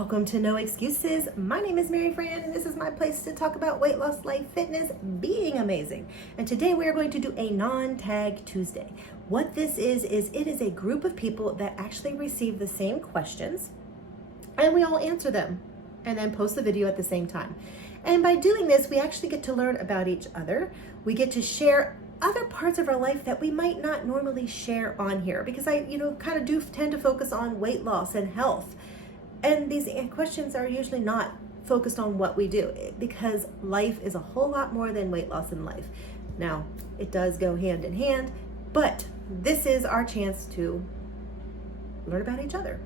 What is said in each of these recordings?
Welcome to No Excuses. My name is Mary Fran, and this is my place to talk about weight loss, life, fitness, being amazing. And today we are going to do a non-tag Tuesday. What this is it is a group of people that actually receive the same questions, and we all answer them and then post the video at the same time. And by doing this, we actually get to learn about each other. We get to share other parts of our life that we might not normally share on here, because I kind of do tend to focus on weight loss and health. And these questions are usually not focused on what we do, because life is a whole lot more than weight loss in life. Now, it does go hand in hand, but this is our chance to learn about each other.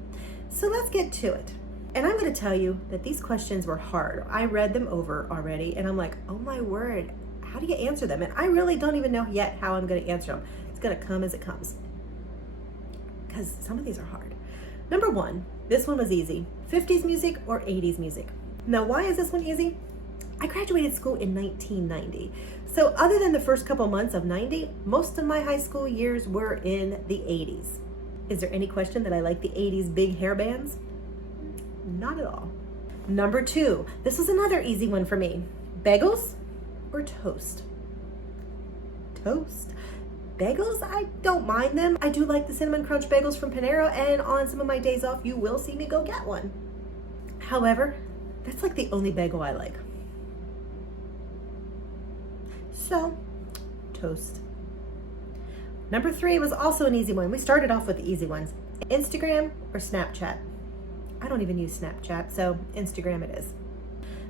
So let's get to it. And I'm going to tell you that these questions were hard. I read them over already, and I'm like, oh my word, how do you answer them? And I really don't even know yet how I'm going to answer them. It's going to come as it comes, because some of these are hard. Number one, this one was easy. 50s music or 80s music? Now, why is this one easy? I graduated school in 1990. So other than the first couple months of 90, most of my high school years were in the 80s. Is there any question that I like the 80s big hair bands? Not at all. Number two, this was another easy one for me. Bagels or toast? Toast. Bagels, I don't mind them. I do like the Cinnamon Crunch bagels from Panera, and on some of my days off, you will see me go get one. However, that's like the only bagel I like. So, toast. Number three was also an easy one. We started off with the easy ones. Instagram or Snapchat? I don't even use Snapchat, so Instagram it is.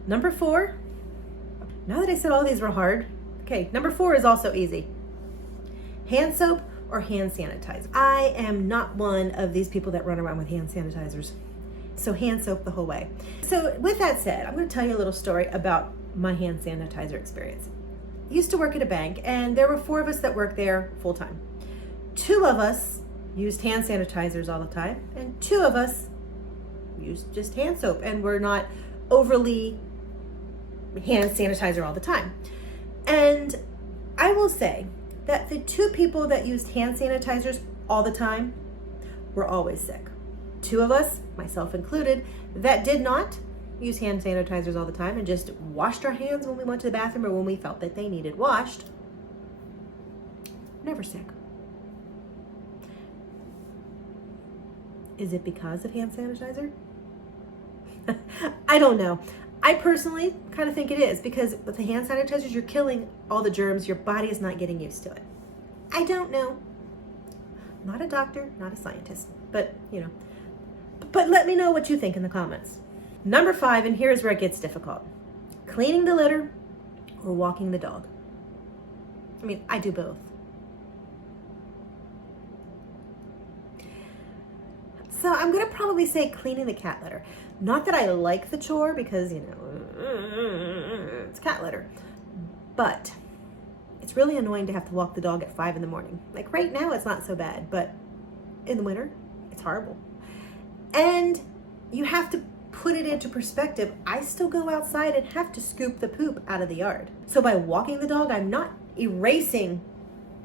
Number four, now that I said all these were hard, okay, number four is also easy. Hand soap or hand sanitizer? I am not one of these people that run around with hand sanitizers. So hand soap the whole way. So with that said, I'm going to tell you a little story about my hand sanitizer experience. I used to work at a bank, and there were 4 of us that worked there full time. 2 of us used hand sanitizers all the time, and 2 of us used just hand soap, and were not overly hand sanitizer all the time. And I will say that the 2 people that used hand sanitizers all the time were always sick. 2 of us, myself included, that did not use hand sanitizers all the time and just washed our hands when we went to the bathroom or when we felt that they needed washed, never sick. Is it because of hand sanitizer? I don't know. I personally kind of think it is, because with the hand sanitizers, you're killing all the germs. Your body is not getting used to it. I don't know. Not a doctor, not a scientist, but But let me know what you think in the comments. Number 5, and here's where it gets difficult. Cleaning the litter or walking the dog? I mean, I do both. So I'm going to probably say cleaning the cat litter. Not that I like the chore, because, it's cat litter. But it's really annoying to have to walk the dog at 5 in the morning. Like right now, it's not so bad, but in the winter, it's horrible. And you have to put it into perspective. I still go outside and have to scoop the poop out of the yard. So by walking the dog, I'm not erasing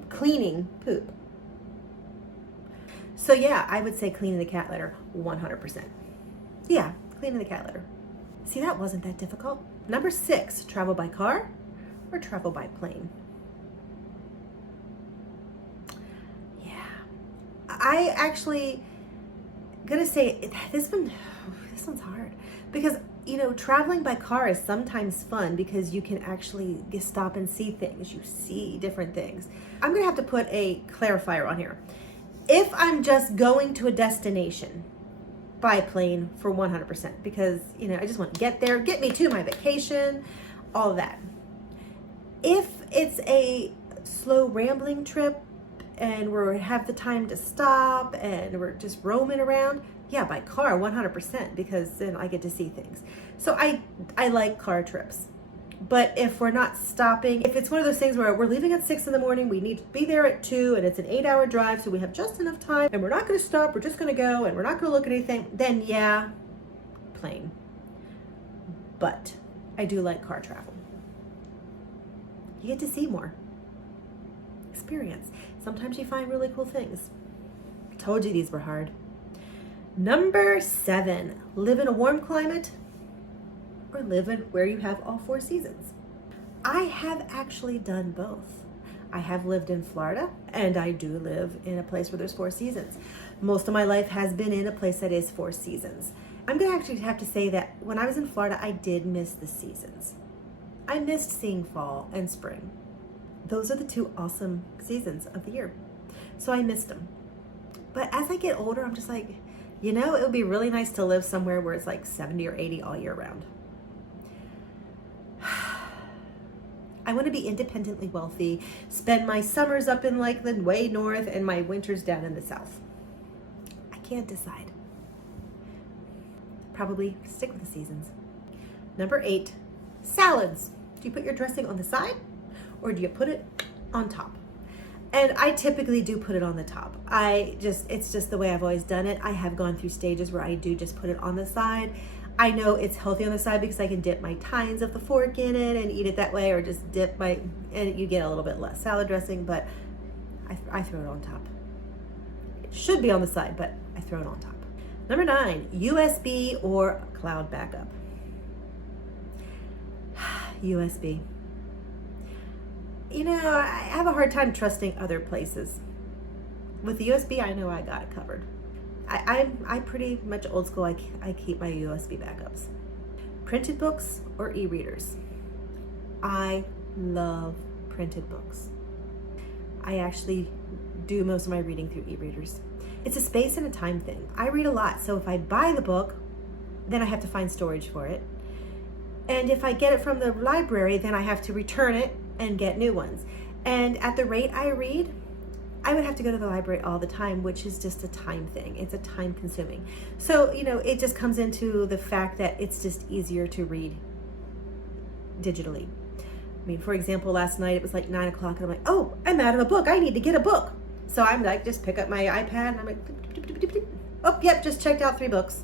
cleaning poop. So yeah, I would say cleaning the cat litter 100%. Yeah, cleaning the cat litter. See, that wasn't that difficult. Number 6, travel by car or travel by plane? Yeah, I actually gonna say this one's hard, because traveling by car is sometimes fun because you can actually stop and see things. You see different things. I'm gonna have to put a clarifier on here. If I'm just going to a destination, by plane for 100%, because I just want to get there, get me to my vacation, all of that. If it's a slow rambling trip and we have the time to stop and we're just roaming around, yeah, by car 100%, because then I get to see things. So I like car trips. But if we're not stopping, if it's one of those things where we're leaving at 6 in the morning, we need to be there at 2, and it's an 8-hour drive, so we have just enough time, and we're not going to stop, we're just going to go, and we're not going to look at anything, then yeah, plane. But I do like car travel. You get to see more. Experience. Sometimes you find really cool things. I told you these were hard. Number 7, live in a warm climate or live in where you have all 4 seasons. I have actually done both. I have lived in Florida and I do live in a place where there's 4 seasons. Most of my life has been in a place that is 4 seasons. I'm gonna actually have to say that when I was in Florida, I did miss the seasons. I missed seeing fall and spring. Those are the 2 awesome seasons of the year. So I missed them. But as I get older, I'm just like, you know, it would be really nice to live somewhere where it's like 70 or 80 all year round. I want to be independently wealthy, spend my summers up in like the way north and my winters down in the south. I can't decide. Probably stick with the seasons. Number 8, salads. Do you put your dressing on the side or do you put it on top? And I typically do put it on the top. It's just the way I've always done it. I have gone through stages where I do just put it on the side. I know it's healthy on the side because I can dip my tines of the fork in it and eat it that way, or just and you get a little bit less salad dressing, but I throw it on top. It should be on the side, but I throw it on top. Number 9, USB or cloud backup. USB. You know, I have a hard time trusting other places. With the USB, I know I got it covered. I'm pretty much old school. I keep my USB backups. Printed books or e-readers? I love printed books. I actually do most of my reading through e-readers. It's a space and a time thing. I read a lot, so if I buy the book, then I have to find storage for it. And if I get it from the library, then I have to return it and get new ones. And at the rate I read, I would have to go to the library all the time, which is just a time thing. It's a time consuming. So, you know, it just comes into the fact that it's just easier to read digitally. I mean, for example, last night it was like 9 o'clock and I'm like, oh, I'm out of a book. I need to get a book. So I'm like, just pick up my iPad and I'm like, oh, yep, just checked out 3 books.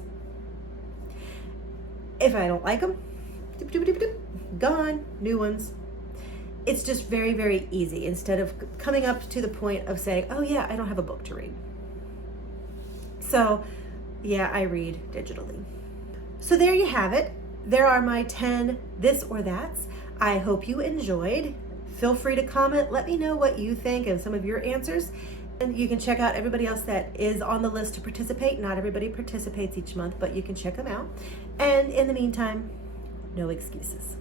If I don't like them, gone, new ones. It's just very, very easy instead of coming up to the point of saying, oh yeah, I don't have a book to read. So yeah, I read digitally. So there you have it. There are my 10 this or that's. I hope you enjoyed. Feel free to comment. Let me know what you think of some of your answers. And you can check out everybody else that is on the list to participate. Not everybody participates each month, but you can check them out. And in the meantime, no excuses.